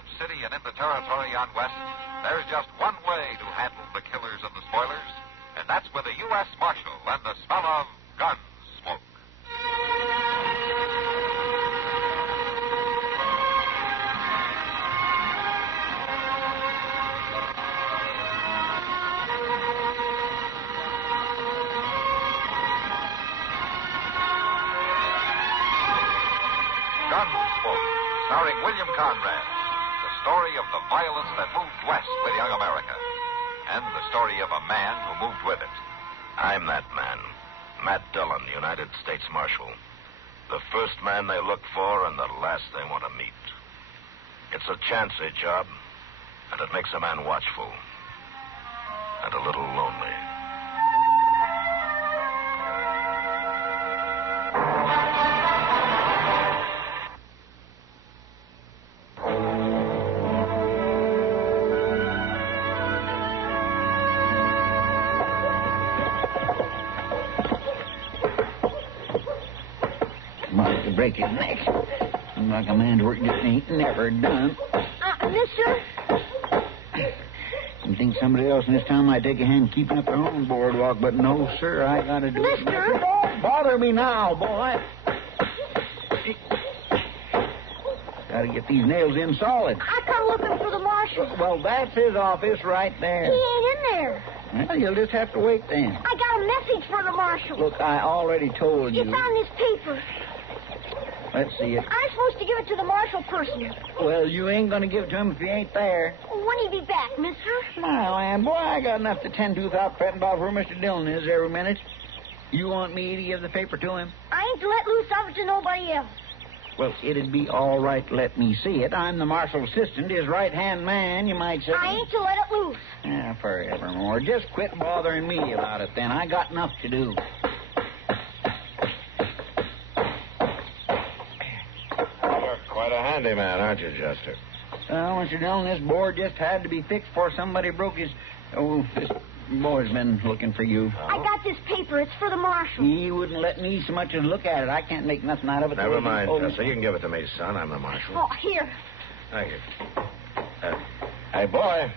Dodge City and in the territory on West, there's just one way to handle the killers and the spoilers, and that's with a U.S. Marshal and the smell of Gunsmoke. Gunsmoke, starring William Conrad. The story of the violence that moved west with young America. And the story of a man who moved with it. I'm that man. Matt Dillon, United States Marshal. The first man they look for and the last they want to meet. It's a chancy job, and it makes a man watchful. And a little lonely. Break his neck. Seems like a man's work just ain't never done. Mister? You think somebody else in this town might take a hand keeping up their own boardwalk, but no, sir, I gotta do it. Mister? Don't bother me now, boy. Gotta get these nails in solid. I come looking for the marshal. Well, that's his office right there. He ain't in there. Well, you'll just have to wait then. I got a message for the marshal. Look, I already told you. It's on this paper. Let's see it. I'm supposed to give it to the marshal person. Well, you ain't gonna give it to him if he ain't there. When'll he be back, mister? My land, boy, I got enough to tend to without fretting about where Mr. Dillon is every minute. You want me to give the paper to him? I ain't to let loose of it to nobody else. Well, it'd be all right to let me see it. I'm the marshal's assistant, his right-hand man, you might say. I ain't to let it loose. Forevermore. Just quit bothering me about it, then. I got enough to do. Quite a handy man, aren't you, Chester? Well, Mr. Dillon, this board just had to be fixed before somebody broke his... Oh, this boy's been looking for you. I got this paper. It's for the marshal. He wouldn't let me so much as look at it. I can't make nothing out of it. Never mind, Chester. You can give it to me, son. I'm the marshal. Oh, here. Thank you. Hey, boy.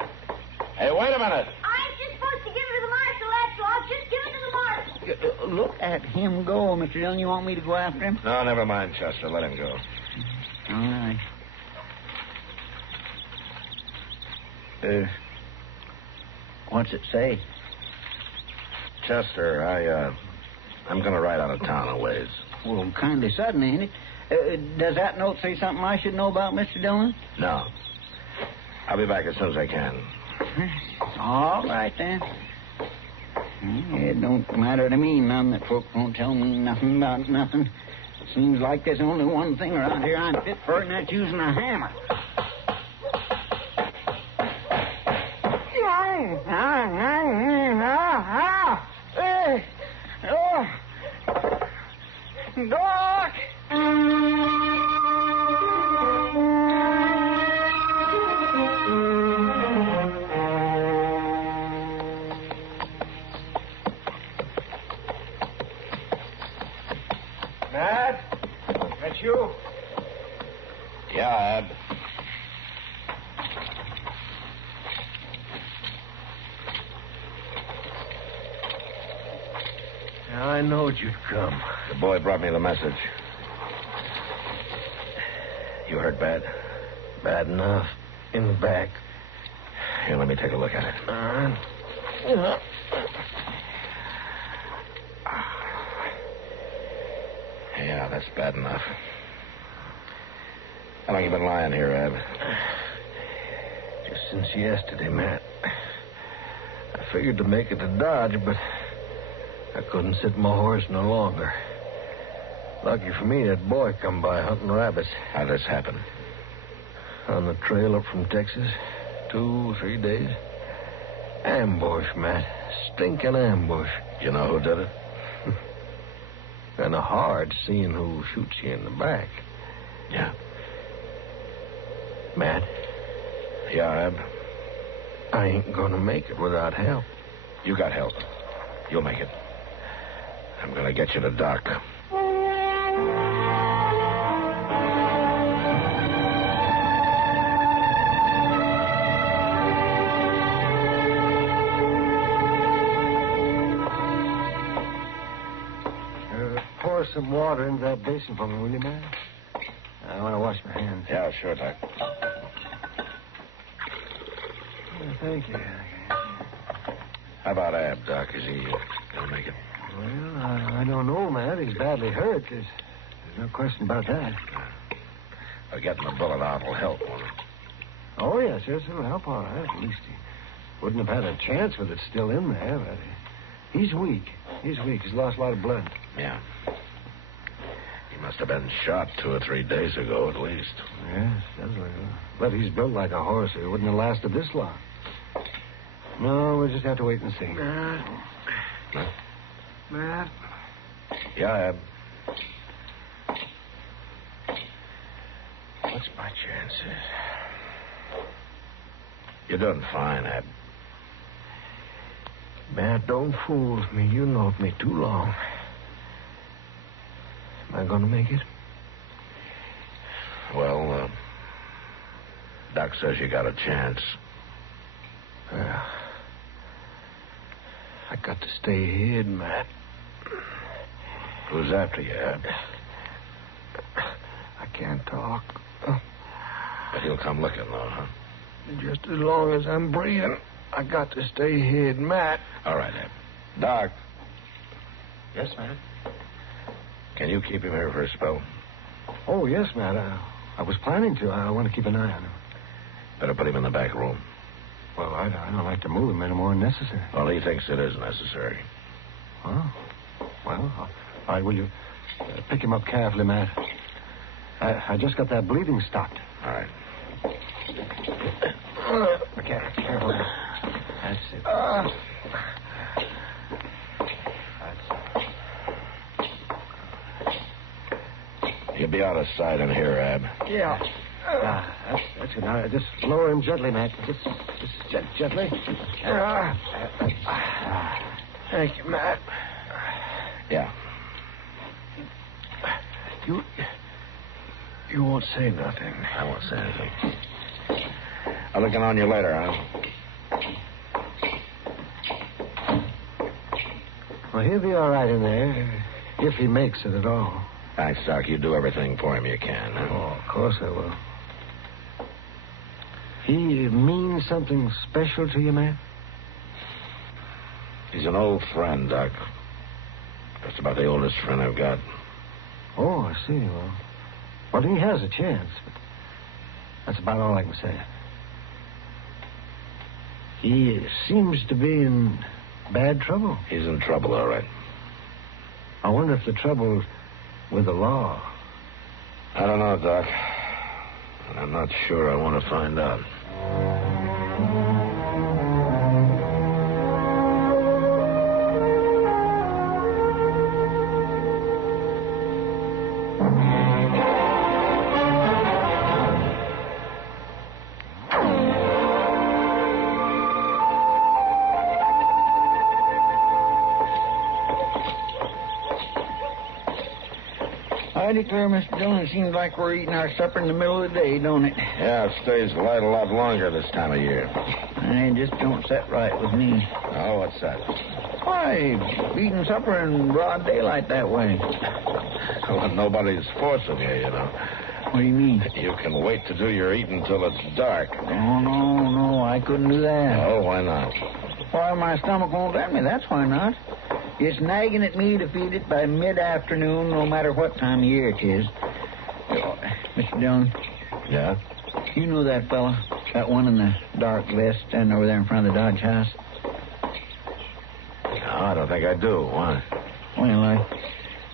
Hey, wait a minute. I ain't just supposed to give it to the marshal, that's all. Just give it to the marshal. Look at him go, Mr. Dillon. You want me to go after him? No, never mind, Chester. Let him go. All right. What's it say? Chester, I'm going to ride out of town a ways. Well, kind of sudden, ain't it? Does that note say something I should know about, Mr. Dillon? No. I'll be back as soon as I can. All right, then. It don't matter to me none that folk won't tell me nothing about nothing. Seems like there's only one thing around here I'm fit for, and that's using a hammer. Doc! Matt? That's you? Yeah, Ab. I knowed you'd come. The boy brought me the message. You hurt bad? Bad enough. In the back. Here, let me take a look at it. Yeah, that's bad enough. How long you been lying here, Ab? Just since yesterday, Matt. I figured to make it to Dodge, but I couldn't sit my horse no longer. Lucky for me, that boy come by hunting rabbits. How'd this happen? On the trail up from Texas. 2-3 days. Ambush, Matt. Stinking ambush. You know who did it? Kind of hard seeing who shoots you in the back. Yeah. Matt? Yeah, Ab? I ain't gonna make it without help. You got help. You'll make it. I'm gonna get you to Doc. some water into that basin for me, will you, man? I want to wash my hands. Yeah, sure, Doc. Thank you. How about Ab, Doc? Is he going to make it? Well, I don't know, man. He's badly hurt. There's no question about that. Well, getting the bullet out will help, won't it? Oh, yes, it'll help all right. At least he wouldn't have had a chance with it still in there. But he's weak. He's lost a lot of blood. Yeah. He must have been shot 2 or 3 days ago, at least. Yes, definitely. But he's built like a horse. He wouldn't have lasted this long. No, we'll just have to wait and see. Matt? Yeah, Ab. What's my chances? You're doing fine, Ab. Matt, don't fool with me. You knowed me too long. Am I going to make it? Well, Doc says you got a chance. Well, I got to stay hid, Matt. Who's after you, Ab? I can't talk. But he'll come looking, though, huh? Just as long as I'm breathing, I got to stay hid, Matt. All right, Ab. Doc, Yes, Matt. can you keep him here for a spell? Oh, yes, Matt. I was planning to. I want to keep an eye on him. Better put him in the back room. Well, I don't like to move him any more than necessary. Well, he thinks it is necessary. Oh. Well, all right, will you pick him up carefully, Matt? I just got that bleeding stopped. All right. Okay, careful. That's it. He'll be out of sight in here, Ab. Yeah. That's good. Now, just lower him gently, Matt. Just gently. Thank you, Matt. Yeah. You won't say nothing. I won't say anything. I'll look in on you later, huh? Well, he'll be all right in there, if he makes it at all. Thanks, Doc. You do everything for him you can. Huh? Oh, of course I will. He means something special to you, man? He's an old friend, Doc. Just about the oldest friend I've got. Oh, I see. Well, he has a chance, but that's about all I can say. He seems to be in bad trouble. He's in trouble, all right. I wonder if the trouble's with the law. I don't know, Doc. And I'm not sure I want to find out. I declare, Mr. Dillon, it seems like we're eating our supper in the middle of the day, don't it? Yeah, it stays light a lot longer this time of year. And it just don't set right with me. Oh, what's that? Why, eating supper in broad daylight that way? Well, nobody's forcing you, you know. What do you mean? You can wait to do your eating till it's dark. Oh, no, I couldn't do that. Oh, why not? Why, my stomach won't let me, that's why not. It's nagging at me to feed it by mid-afternoon, no matter what time of year it is. Mr. Dillon. Yeah? You know that fella? That one in the dark vest standing over there in front of the Dodge house? No, I don't think I do. Why? Well, I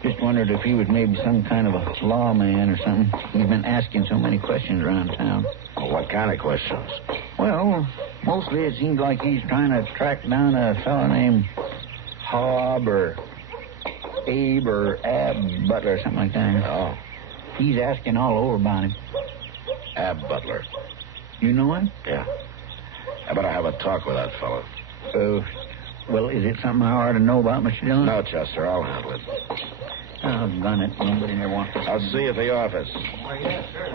just wondered if he was maybe some kind of a lawman or something. He's been asking so many questions around town. Well, what kind of questions? Well, mostly it seems like he's trying to track down a fella named Hob or Abe or Ab Butler or something like that. Oh. He's asking all over about him. Ab Butler. You know him? Yeah. I better have a talk with that fellow. Well, is it something I ought to know about, Mr. Dillon? No, Chester, I'll handle it. Oh, gun it. Nobody never wants to... I'll see you at the office. Oh, yes, sir.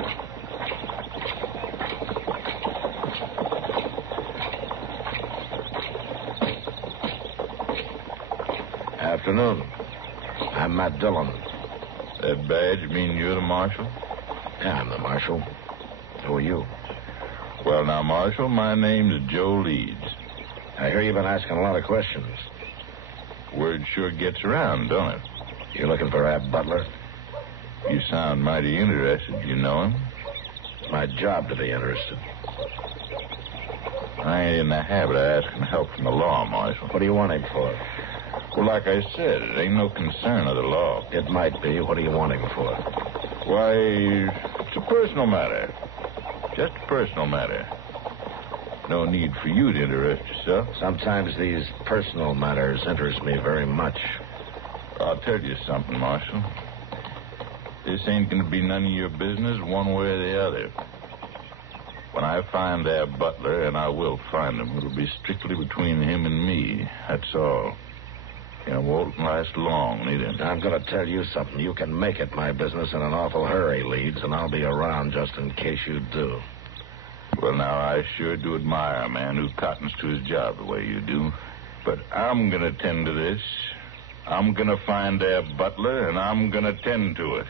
Afternoon. I'm Matt Dillon. That badge mean you're the marshal? Yeah, I'm the marshal. Who are you? Well, now, Marshal, my name's Joe Leeds. I hear you've been asking a lot of questions. Word sure gets around, don't it? You looking for Ab Butler? You sound mighty interested. You know him? It's my job to be interested. I ain't in the habit of asking help from the law, Marshal. What do you want him for? Well, like I said, it ain't no concern of the law. It might be. What do you want him for? Why, it's a personal matter. Just a personal matter. No need for you to interest yourself. Sometimes these personal matters interest me very much. I'll tell you something, Marshal. This ain't going to be none of your business one way or the other. When I find Ab Butler, and I will find him, it'll be strictly between him and me. That's all. It won't last long, neither. I'm going to tell you something. You can make it my business in an awful hurry, Leeds, and I'll be around just in case you do. Well, now, I sure do admire a man who cottons to his job the way you do. But I'm going to tend to this. I'm going to find Ab Butler, and I'm going to tend to it.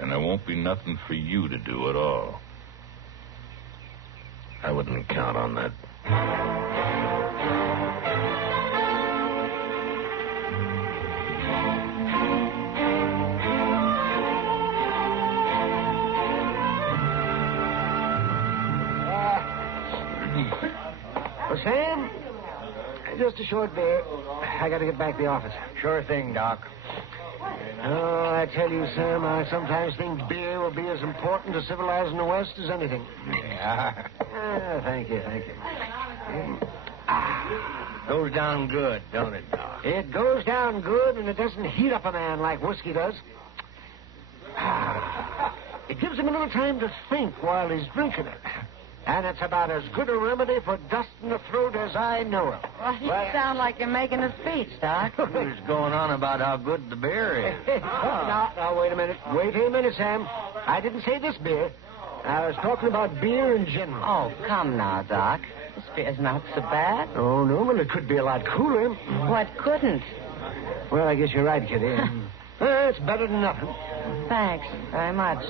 And there won't be nothing for you to do at all. I wouldn't count on that. Sam? Just a short bit. I got to get back to the office. Sure thing, Doc. Oh, I tell you, Sam, I sometimes think beer will be as important to civilizing the West as anything. Yeah. Thank you. Goes down good, don't it, Doc? It goes down good, and it doesn't heat up a man like whiskey does. It gives him a little time to think while he's drinking it. And it's about as good a remedy for dust in the throat as I know of. Well, you sound like you're making a speech, Doc. Who's going on about how good the beer is? Now, wait a minute. Wait a minute, Sam. I didn't say this beer. I was talking about beer in general. Oh, come now, Doc. This beer's not so bad. Oh, no, well, it could be a lot cooler. What couldn't? Well, I guess you're right, Kitty. It's better than nothing. Thanks very much.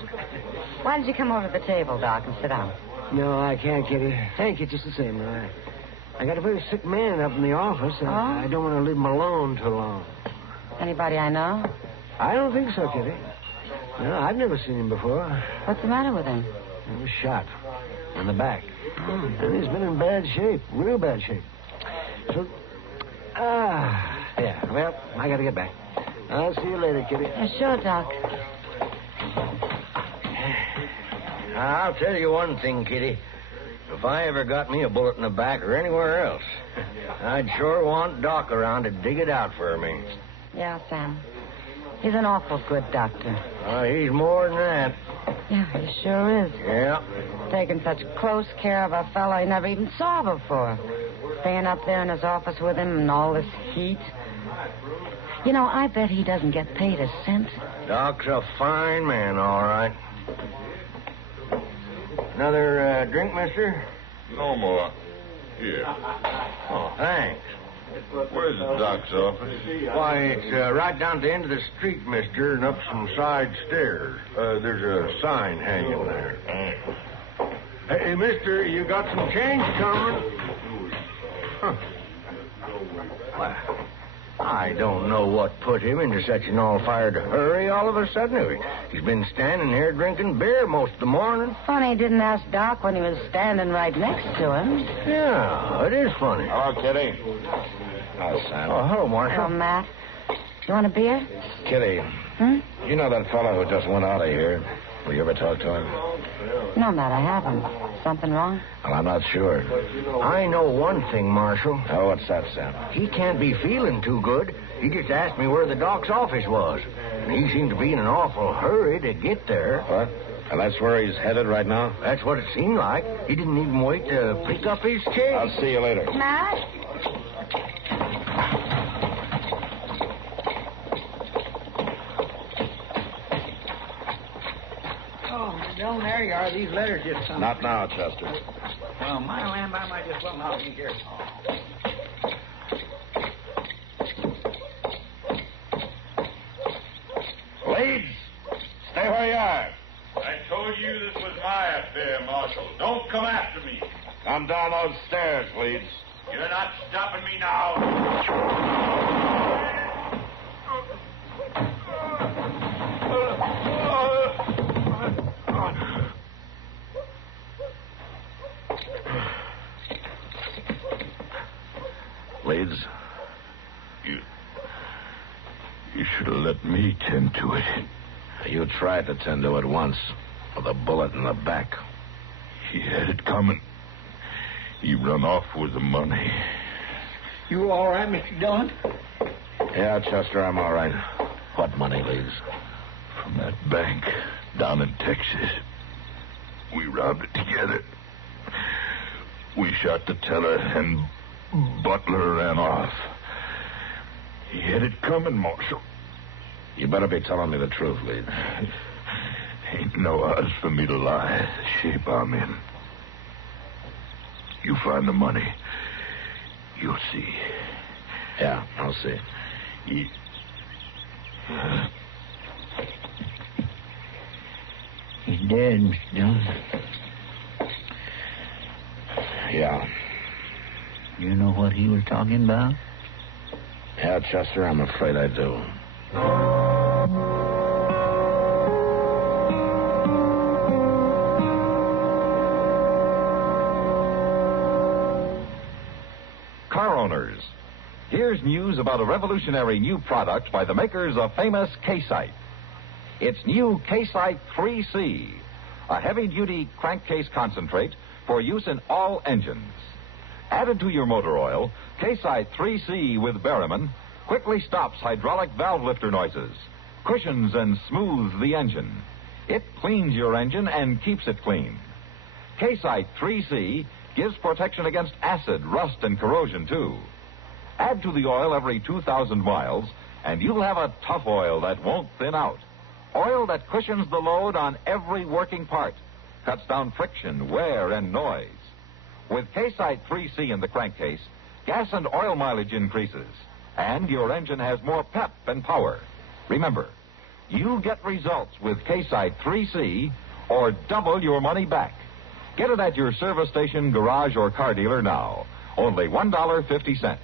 Why don't you come over to the table, Doc, and sit down? No, I can't, Kitty. Thank you just the same. I got a very sick man up in the office. And I don't want to leave him alone too long. Anybody I know? I don't think so, Kitty. No, I've never seen him before. What's the matter with him? He was shot in the back. And he's been in bad shape, real bad shape. So, yeah, well, I got to get back. I'll see you later, Kitty. Yeah, sure, Doc. I'll tell you one thing, Kitty. If I ever got me a bullet in the back or anywhere else, I'd sure want Doc around to dig it out for me. Yeah, Sam. He's an awful good doctor. He's more than that. Yeah, he sure is. Yeah. Taking such close care of a fellow he never even saw before. Staying up there in his office with him in all this heat. You know, I bet he doesn't get paid a cent. Doc's a fine man, all right. Another drink, mister? No more. Here. Oh, thanks. Where's the doc's office? Why, it's right down at the end of the street, mister, and up some side stairs. There's a sign hanging there. Hey, mister, you got some change coming? Huh. Well, I don't know what put him into such an all-fired hurry all of a sudden. He's been standing here drinking beer most of the morning. Funny he didn't ask Doc when he was standing right next to him. Yeah, it is funny. Hello, Kitty. Hi, Sam. Oh, hello, Marshal. Oh, Matt. You want a beer? Kitty, you know that fellow who just went out of here? Will you ever talk to him? No, Matt, I haven't. Something wrong? Well, I'm not sure. I know one thing, Marshal. Oh, what's that, Sam? He can't be feeling too good. He just asked me where the doc's office was. And he seemed to be in an awful hurry to get there. What? And that's where he's headed right now? That's what it seemed like. He didn't even wait to pick up his change. I'll see you later. Matt? Down there you are. These letters just come. Not now, Chester. Well, my land, I might just well not be here. Leeds! you this was my affair, Marshal. Don't come after me. Come down those stairs, please. You're not stopping me now. Leeds? You should have let me tend to it. You tried to tend to it once, with a bullet in the back. He had it coming. He run off with the money. You all right, Mr. Dillon? Yeah, Chester, I'm all right. What money, Leeds? From that bank down in Texas. We robbed it together. We shot the teller, and Butler ran off. He had it coming, Marshal. You better be telling me the truth, Leeds. Ain't no odds for me to lie. The shape I'm in. You find the money. You'll see. Yeah, I'll see. He's dead, Mr. Dillon. Yeah. You know what he was talking about? Yeah, Chester, I'm afraid I do. Car owners, here's news about a revolutionary new product by the makers of famous K-Site. It's new K-Site 3C, a heavy-duty crankcase concentrate for use in all engines. Added to your motor oil, K-Site 3C with Berryman quickly stops hydraulic valve lifter noises, cushions and smooths the engine. It cleans your engine and keeps it clean. K-Site 3C gives protection against acid, rust, and corrosion, too. Add to the oil every 2,000 miles, and you'll have a tough oil that won't thin out. Oil that cushions the load on every working part, cuts down friction, wear, and noise. With K-Site 3C in the crankcase, gas and oil mileage increases, and your engine has more pep and power. Remember, you get results with K-Site 3C or double your money back. Get it at your service station, garage, or car dealer now. Only $1.50.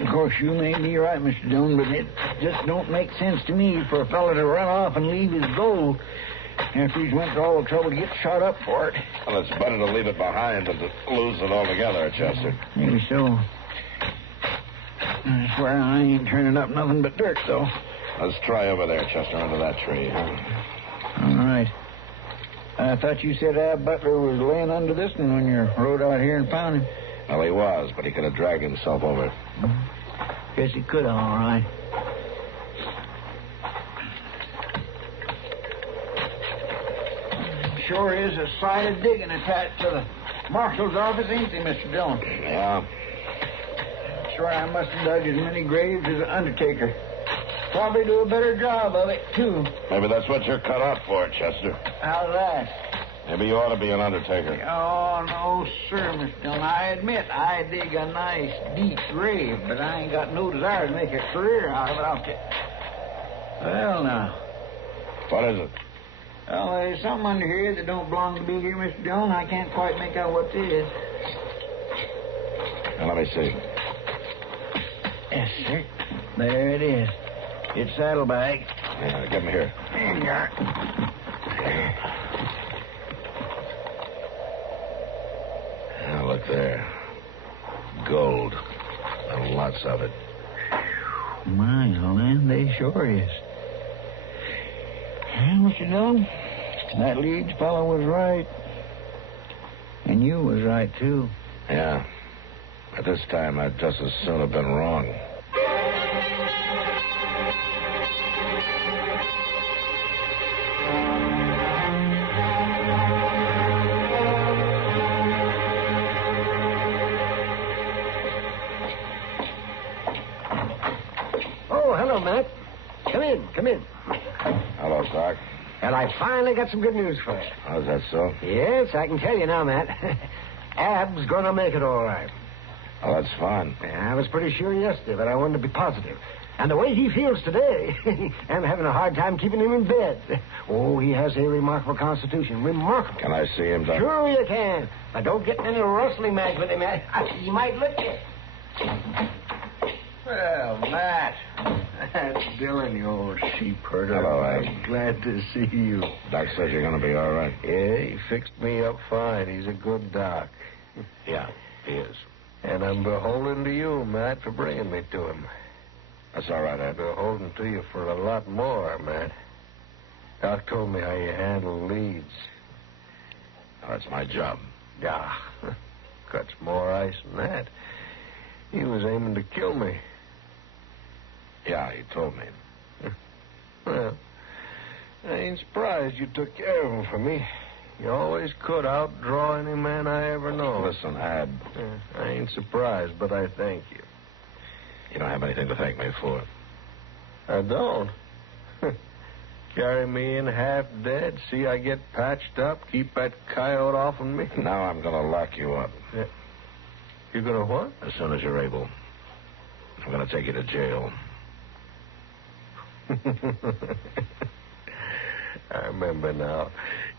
Of course, you may be right, Mr. Dillon, but it just don't make sense to me for a fella to run off and leave his gold after he's went to all the trouble to get shot up for it. Well, it's better to leave it behind than to lose it altogether, Chester. Maybe so. I swear I ain't turning up nothing but dirt, though. Let's try over there, Chester, under that tree, huh? All right. I thought you said Ab Butler was laying under this one when you rode out here and found him. Well, he was, but he could have dragged himself over. Guess he could, all right. Sure is a sight of digging attached to the marshal's office, ain't they, Mr. Dillon? Yeah. Sure, I must have dug as many graves as an undertaker. Probably do a better job of it, too. Maybe that's what you're cut out for, Chester. How's that? Maybe you ought to be an undertaker. Oh, no, sir, Mr. Dillon. I admit I dig a nice, deep grave, but I ain't got no desire to make a career out of it, I'll tell you. Well, now. What is it? Well, there's something under here that don't belong to be here, Mr. Dillon. I can't quite make out what it is. Now, let me see. Yes, sir. There it is. It's saddlebag. Yeah, get me here. There you are. Now, look there. Gold. And lots of it. My land, they sure is. Well, Mr. Dillon, that Leeds fellow was right. And you was right, too. Yeah. At this time, I'd just as soon have been wrong. Oh, hello, Matt. Come in. Hello, Doc. And I finally got some good news for you. How's that so? Yes, I can tell you now, Matt. Ab's gonna make it all right. Oh, that's fine. I was pretty sure yesterday, but I wanted to be positive. And the way he feels today, I'm having a hard time keeping him in bed. Oh, he has a remarkable constitution. Remarkable. Can I see him, Doc? Sure you can. But don't get in any rustling match with him, Matt. He might lick you. Well, Matt. That's Dillon, you old sheep herder. Hello, I'm glad to see you. Doc says you're going to be all right. Yeah, he fixed me up fine. He's a good doc. Yeah, he is. And I'm beholden to you, Matt, for bringing me to him. That's all right, I'm Ed. beholden to you for a lot more, Matt. Doc told me how you handle leads. Oh, that's my job. Yeah, cuts more ice than that. He was aiming to kill me. Yeah, he told me. Well, I ain't surprised you took care of him for me. You always could outdraw any man I ever know. Listen, Ad. I ain't surprised, but I thank you. You don't have anything to thank me for. I don't. Carry me in half dead, see I get patched up, keep that coyote off of me. Now I'm going to lock you up. Yeah. You're going to what? As soon as you're able. I'm going to take you to jail. I remember now.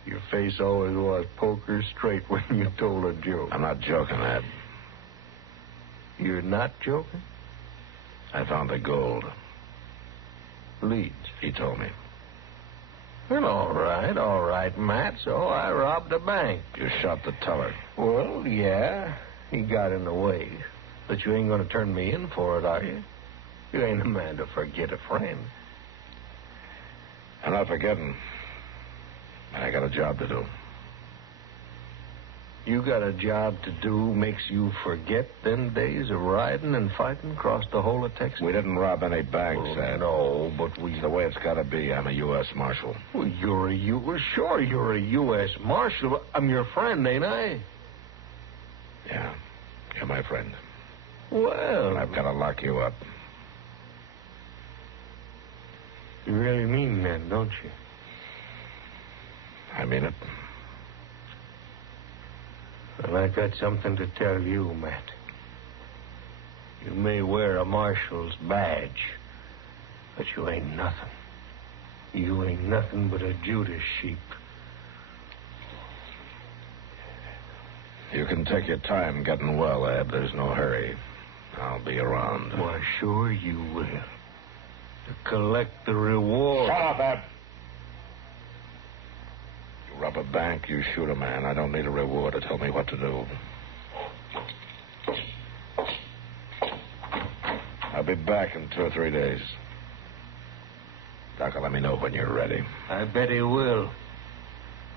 Your face always was poker straight when you told a joke. I'm not joking, Ad. You're not joking? I found the gold. Leads. He told me. Well, all right, Matt. So I robbed a bank. You shot the teller. Well, yeah. He got in the way. But you ain't going to turn me in for it, are you? You ain't a man to forget a friend. I'm not forgetting. I got a job to do. You got a job to do makes you forget them days of riding and fighting across the whole of Texas? We didn't rob any banks, Ed. No, but we... It's the way it's got to be. I'm a U.S. Marshal. Well, you're a U.S. Marshal. I'm your friend, ain't I? Yeah, you're my friend. Well... And I've got to lock you up. You really mean that, don't you? I mean it. Well, I got something to tell you, Matt. You may wear a marshal's badge, but you ain't nothing. You ain't nothing but a Judas sheep. You can take your time getting well, Ed. There's no hurry. I'll be around. Why, sure you will. To collect the reward. Shut up, Ed. You rob a bank, you shoot a man. I don't need a reward to tell me what to do. I'll be back in 2 or 3 days. Doc will let me know when you're ready. I bet he will.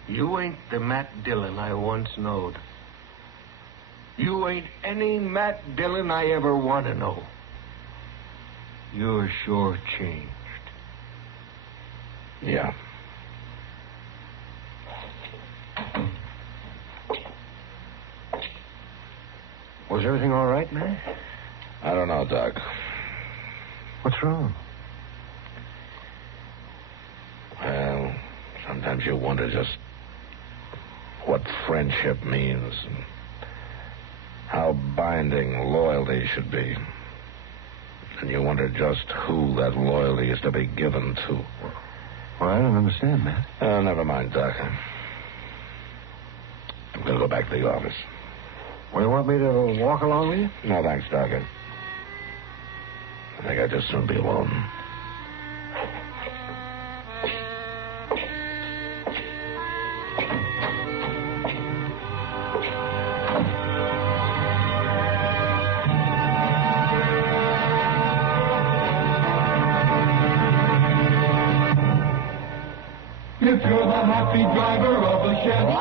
You ain't the Matt Dillon I once knowed. You ain't any Matt Dillon I ever want to know. You're sure changed. Yeah. Was everything all right, man? I don't know, Doc. What's wrong? Well, sometimes you wonder just what friendship means and how binding loyalty should be. And you wonder just who that loyalty is to be given to. Well, I don't understand, Matt. Never mind, Doc. I'm going to go back to the office. Well, you want me to walk along with you? No, thanks, Doc. I think I'd just soon be alone. If you're the happy driver of a Chevy.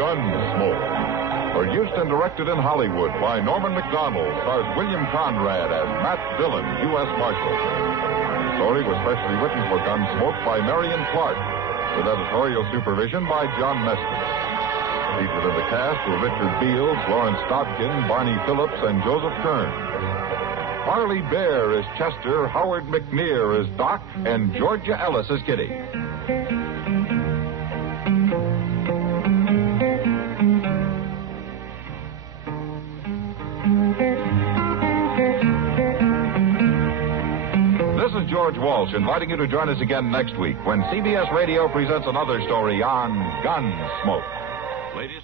Gunsmoke. Produced and directed in Hollywood by Norman Macdonnell, stars William Conrad as Matt Dillon, U.S. Marshal. The story was specially written for Gunsmoke by Marion Clark. with editorial supervision by John Meston. Featured in the cast were Richard Beals, Lawrence Dobkin, Barney Phillips, and Joseph Kearns. Parley Baer is Chester, Howard McNear is Doc, and Georgia Ellis is Kitty. This is George Walsh inviting you to join us again next week when CBS Radio presents another story on Gunsmoke. Ladies